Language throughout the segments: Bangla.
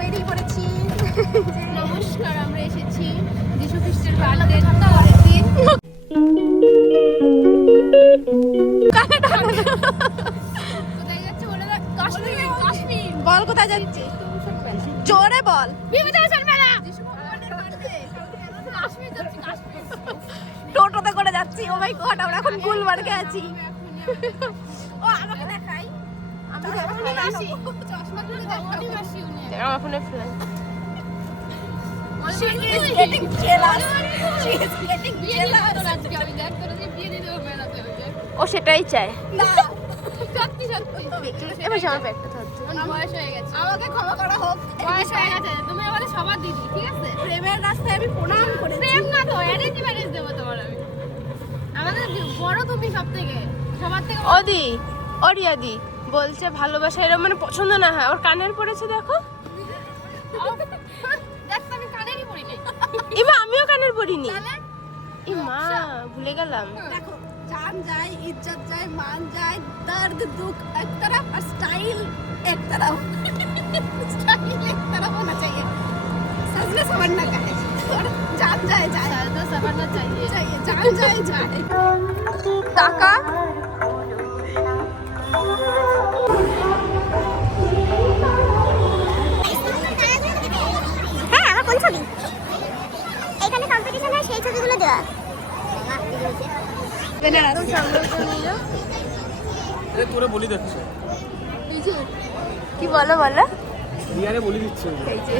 বেরিয়ে পড়েছি। নমস্কার, আমরা এসেছি যীশু খ্রিস্টের বার্থডে পরের দিন। কোথায় যাচ্ছে বলে দাও। কাশ্মীর, কাশ্মীর। বল কোথায় যাচ্ছি, জোরে বল। বিভূতিভূষণ মেলা। যীশু ভগবানের বার্থডে। কাশ্মীর যাচ্ছি, কাশ্মীর। টোটোতে করে যাচ্ছি। ও মাই গড, আমরা এখন গুলমার্গে আছি। ও আমাকে দেখাই, আমি চশমা খুলে দাও, অনিবাসী উনি। আমার ফোনে flash. She is getting jealous. She is getting jealous. আমি দেখ তোরা যে বিয়ে দিয়ে দেবো মেলাতে ওই যে। ও সেটাই চায়। না, সত্যি সত্যি। এবার আমার পেটটা ধরছে। আমার বয়স হয়ে গেছে। আমাকে ক্ষমা করা হোক। বয়স হয়ে গেছে। তুমি আমাদের সবার দিদি, ঠিক আছে? প্রেমের রাস্তায় আমি প্রণাম করেছি। প্রেম না তো, অ্যারেঞ্জ ম্যারেজ দেবো তোমার আমি। আমাদের বড় তুমি সব থেকে, সবার থেকে বড়। ওদি ওরিয়াদি বলছে ভালোবাসা এরকম মানে পছন্দ না হয়। ওর কানের পড়েছে দেখো। দেখ তো আমি কানেরই পড়ি নাই। ইমা আমিও কানের পড়িনি। তাহলে ইমা ভুলে গেলাম। देखो, जान जाए, इज्जत जाए, मान जाए, दर्द दुख एक तरफ और स्टाइल एक तरफ। स्टाइल एक तरफ होना चाहिए, सजने संवरना का है। और जान जाए जाए तो सवरना चाहिए। चाहिए, जान जाए जाए। टाका হ্যাঁ, আমার কোন ছবি? এখানে কম্পিটিশন হয়, সেই ছবিগুলো দেওয়া। তোরে বলি দিচ্ছে, কি বলো বলো? রিয়ারে বলি দিচ্ছে। এই যে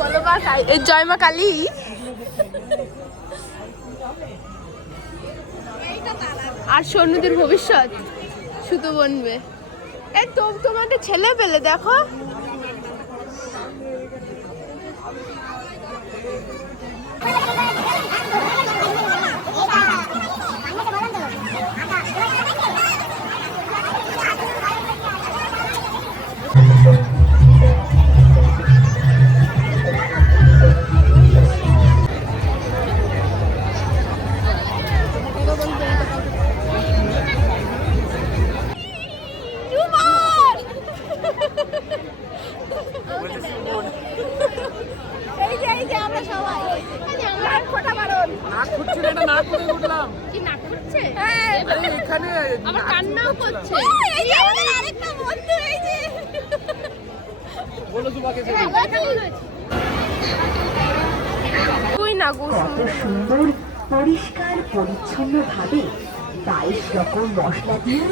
বলো মা কালী, এই জয় মা কালী। আর সৈন্যদের ভবিষ্যৎ শুধু বনবে। এই তোমাদের ছেলে পেলে দেখো। এই যে আমরা সবাই নাক ফোটা বারণ। নাক ফুটছে না, এটা নাক ফুটে উঠলাম। কি নাক ফুটছে? হ্যাঁ, আরে এখানে আমার কান্নাও করছে। এই যে আমাদের আরেকটা বন্ধু, এই যে বলো তোমাকে যে আমার কেমন হয়েছে? তুই না গো কত সুন্দর পরিষ্কার পরিচ্ছন্ন ভাবে 22 রকম মশলা দিয়ে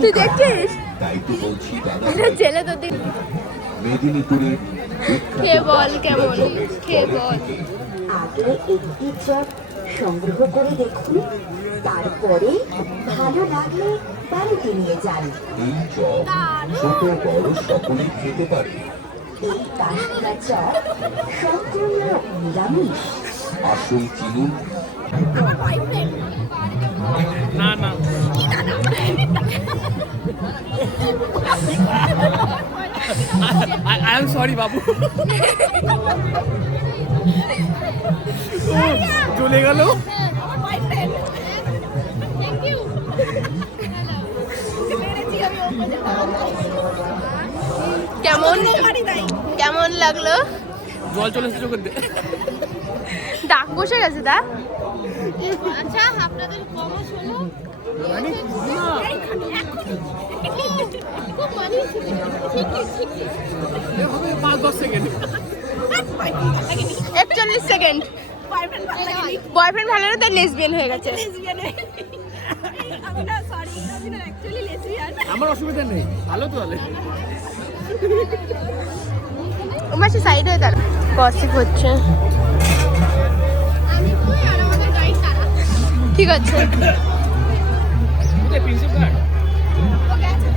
তুই দেখছিস তাই তো বলছি দাদা, এটা ছেলে তোদের মেদিনীপুরে খেয়ে বল কেমন, খেয়ে বল। আগে একটি চপ সংগ্রহ করে দেখুন, তারপরে ভালো লাগলে বাড়িতে নিয়ে যান। এই চপ ছোট বড় সকলেই খেতে পারে। এই কাশিয়া চপ সম্পূর্ণ নিরামিষ। আসল চিনুন। না না আই এম সরি বাবু, চলে গেল। কেমন কেমন লাগলো? জল চলে এসেছে চোখের দিয়ে। ডাক বসে গেছে দা। আচ্ছা, আপনাদের কমাস হলো? মানে না, খুব মানিয়েছে। ঠিক। এ হবে 5-10 সেকেন্ড। 41 সেকেন্ড। বয়ফ্রেন্ড ভালো লাগেনি। বয়ফ্রেন্ড ভালো না, তাই লেসবিয়ান হয়ে গেছে। লেসবিয়ান, আমি না সরি, আমি না অ্যাকচুয়ালি লেসবিয়ান। আমার অসুবিধা নেই, ভালো তো তাহলে। ও মাসে সাইড হয়ে দাঁড়া। গসিপ হচ্ছে। আমি কই আর আমাদের গাইড কারা? ঠিক আছে। কোথায় প্রিন্সিপ ঘাট? ও গেছে।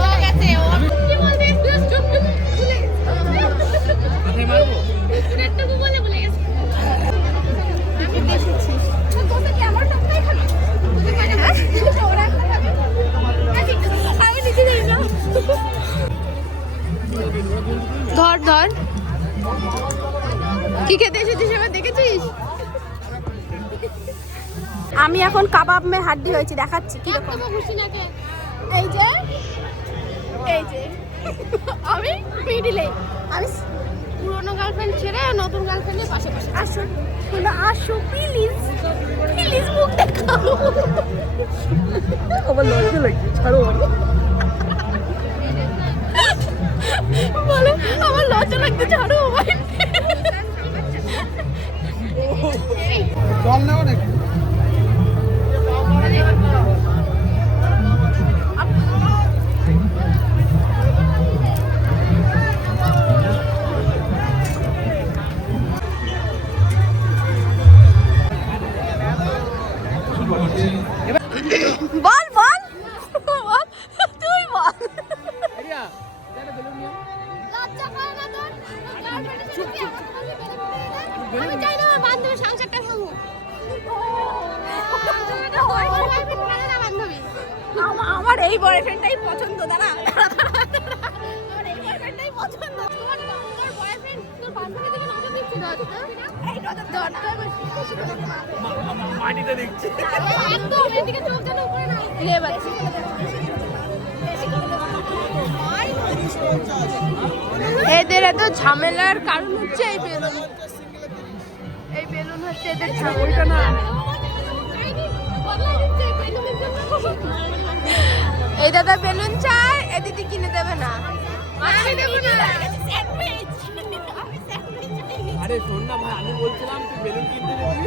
ও গেছে। কি বলতে ভুলে মাথায় মারবো? পেটটুকু বলে ভুলে গেছে। আমি দেখেছি। তোকে কি আমার টাকা এখানে? তোকে মানে ওরা আমি নিজে জানি না। ধর ধর। কি খেতে এসেছিস এবার দেখেছিস? আমি এখন কাবাব মে হাড্ডি হয়েছি, দেখাচ্ছি কি রকম। খুশি নাকে। এই যে এই যে আমি মিডিলে, আমি পুরনো গার্লফ্রেন্ড ছেড়ে নতুন গার্লফ্রেন্ডের পাশে পাশে। আসো তোমরা আসো প্লিজ, প্লিজ মুখ দেখাও। আমার লজ্জা লাগছে, ছাড়ো। বলে আমার লজ্জা লাগতে, ছাড়ো ভাই। জল নেও নাকি? বল বল বল, তুই বল। রিয়া, এটা বেলুন নিও। লজ্জা করে না তোর? গার্লফ্রেন্ডের সাথে কি আমার সাথে বেরোবি? আমি চাই না আমার বান্ধবীর সংসারটা ভাঙুক। আমার এই বয়ফ্রেন্ডটাই পছন্দ। দাঁড়া, আমার এই বয়ফ্রেন্ডটাই পছন্দ। তোর বয়ফ্রেন্ড তোর বান্ধবী থেকে নজর দিচ্ছে না? এই নজর দাও না। মাটিতে দেখছি। একদম এদিকে চোখ যেন উপরে না লে বাচ্চা। এদের এত ঝামেলার কারণ হচ্ছে এই বেলুন। এই বেলুন হচ্ছে এদের ঝামেলা। না বদলা দিচ্ছে বেলুনের জন্য। এই দাদা বেলুন চাই, এ দিদি কিনে দেবে না। আমি দেবো না। স্যান্ডউইচ, আমি স্যান্ডউইচ চাই। আরে শোন না ভাই, আমি বলছিলাম তুই বেলুন কিনতে যাবি,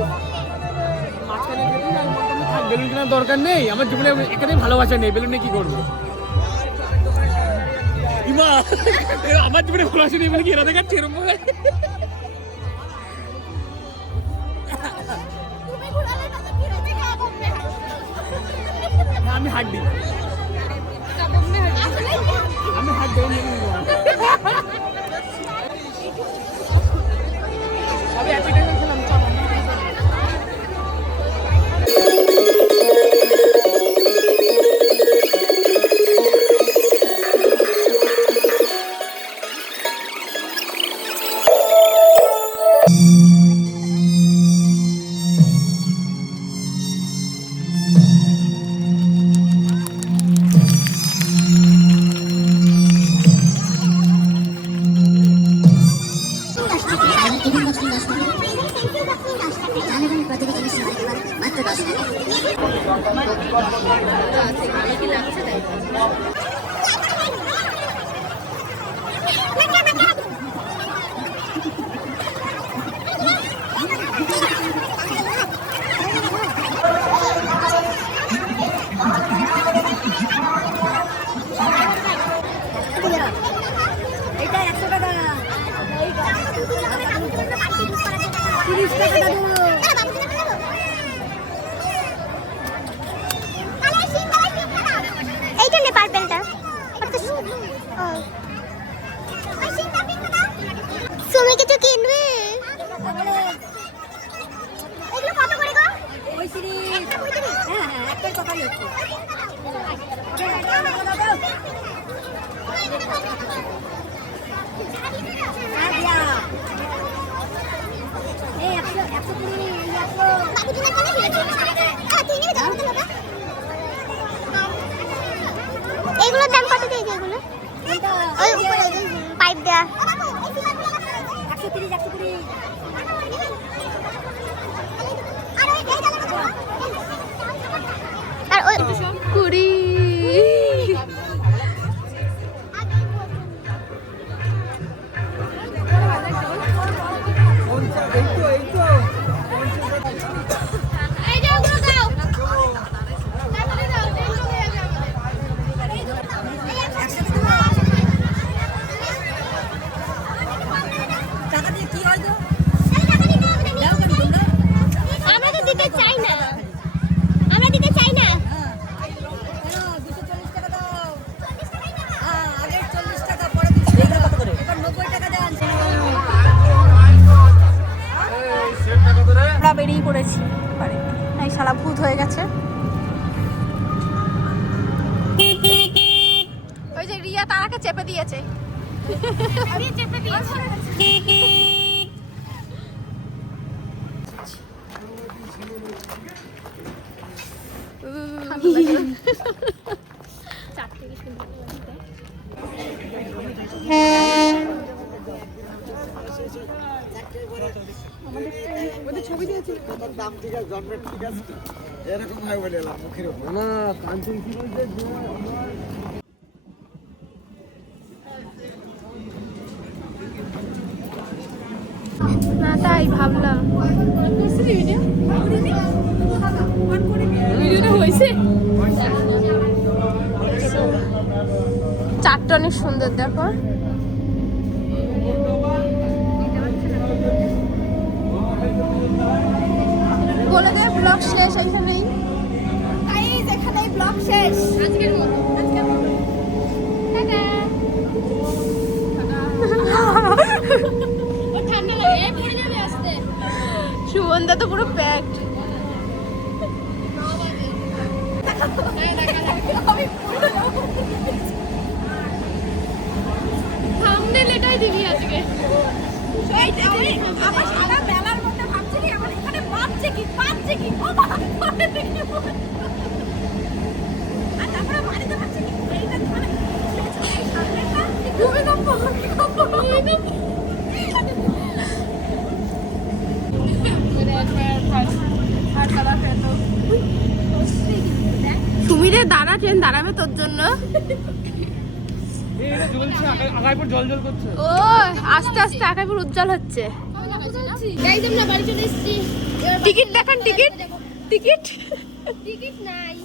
মাঝখানে গেবি না, আমি বলতাম থাক বেলুন কেনার দরকার নেই, আমার জীবনে এখানে ভালোবাসা নেই, বেলুন নিয়ে কি করবো? ইমা, আমার জীবনে ভালোবাসা নেই বলে কি এরা দেখাচ্ছে এরকম ভাবে? তুমি ঘুরালে না তো ফিরে থেকে আবম্বে আমি হাত দিই, আসলে আমি হাত দিই। সবই অ্যাপ্লিকেশন ছিলাম, চলো। এটা 100 টাকা, 30 টাকা দাদু। এইটা নে পার্পেলটা। তুমি কিছু কিনবে? এগুলো কত করে গো? ওই সিরিজ, হ্যাঁ হ্যাঁ, একটাই কথাই হচ্ছে। হ্যাঁ দিয়া, এই 120, এই 100। এগুলোর দাম কত দিয়েছে এগুলো? কোনটা? ওই উপরে পাইপ দেয়া। 130, 120। আর ওই 20। এই যে ওগুলো দাও। তাড়াতাড়ি দাও, দেরি হয়ে যাবে আমাদের। টাকা দিয়ে কি হয় গো? আমরা তো দিতে চাই না, আমরা দিতে চাই না। হ্যাঁ, 240 টাকা দাও। হ্যাঁ, আগে 40 টাকা, পরে 20 টাকা। এবার 90 টাকা দেন। আমরা বেরিয়ে পড়েছি, এই শালা ভূত হয়ে গেছে। ওই যে রিয়া তারাকে চেপে দিয়েছে। আমি চেপে দিয়েছি। চারটে কি সুন্দর লাগছে। কথার দাম ঠিক আছে, জন্মের ঠিক আছে, এরকম ভাই বলে এলাম মুখের উপর। না কাঞ্চন কি বলছে, না তাই ভাবলাম ভিডিওটা হয়েছে। চারটা অনেক সুন্দর দেখো। বলে দে ব্লগ শেষ এখানেই। গাইস এখানেই ব্লগ শেষ আজকের মতো টাটা। ও ঠান্ডা লাগে, পড়ে যাবে আসতে। সুমনদা তো পুরো প্যাকড। থাম্বনেল এটাই দিবি আজকে। আমার সারা বেলার মধ্যে ভাবছি কি আমার এখানে পাচ্ছে কি ও বাবা করে দেখি আর তারপরে বাড়িতে ভাবছি কি এইটা মানে এই সামনেটা তুমি না সুমিরে দাঁড়া, ট্রেন দাঁড়াবে তোর জন্য। এটা জ্বলছে, আগায় পর জল জল করছে। ও আস্তে আস্তে আকাশের উজ্জ্বল হচ্ছে। গাইস আমরা বাড়ি চলে এসেছি। টিকিট দেখান, টিকিট টিকিট টিকিট নাই।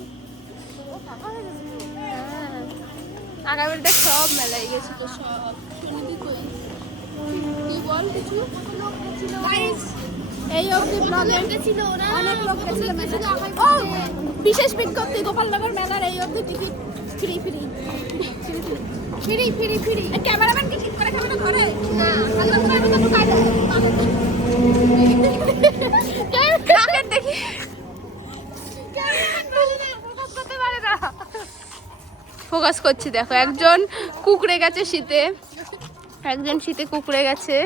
আগামীর দেখ সব মেলায় গেছিল সব। শুনবি কই তুই বল কিছু। গাইস এই অবধি ব্লগে ছিল ওরা অনেক লোক গেছিল মেলায়। ও বিশেষ বিজ্ঞপ্তি গোপালনগর মেলার এই অবধি টিকিট ফ্রি ক্যামেরাম্যান কি ঠিক করে ক্যামেরা ধরে না আগে তো আমি তো ঢুকাই দেয় কাকের দেখি ফোকাস করছি দেখো। একজন কুকড়ে গেছে শীতে, একজন শীতে কুকড়ে গেছে।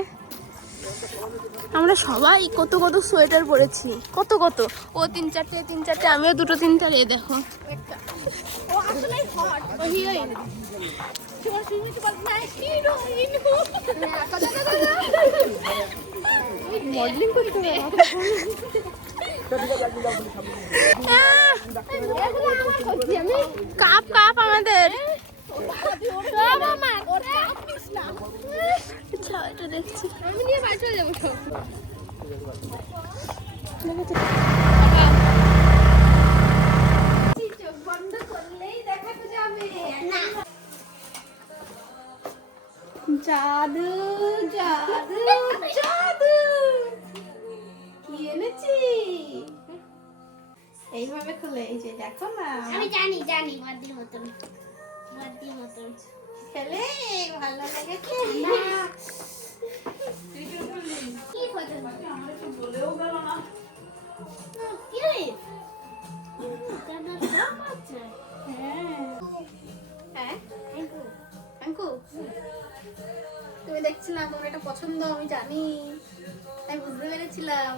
আমরা সবাই কত কত সোয়েটার পরেছি, কত কত। ও তিন চারটে, আমিও দুটো তিনটা। এ দেখো ও আসলে হট ও হিরোইন। তোমার তুমি তো বল না হিরোইন মডেলিং করতে হবে। কাপ কাপ আমাদের আচ্ছা এটা দেখছি। আমি নিয়ে বাড়ি চলে যাবো সব। বন্ধ করলেই দেখা যাবে না জাদু জাদু জাদু কি এনেছি এইভাবে খুলে এই যে দেখো না আমি জানি বাদ্যির মতন খেলে ভালো লেগেছে কি কথা আমার তো বলেও গেল না কি রে দাদা নাম আছে হ্যাঁ অঙ্কু তুমি দেখছিলাম তোমার এটা পছন্দ আমি জানি তাই বুঝতে পেরেছিলাম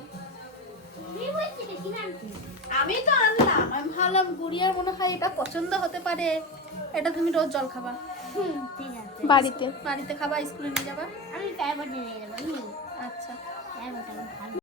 তুমি বলছিলে কি নাম কি আমি তো আনলাম আমি ভাবলাম গুড়িয়ার মনে হয় এটা পছন্দ হতে পারে এটা তুমি রোজ জল খাবা ঠিক আছে বাড়িতে বাড়িতে খাবা স্কুলে নিয়ে যাবা আমি প্যাকেট নিয়ে যাবো আচ্ছা প্যাকেট ভালো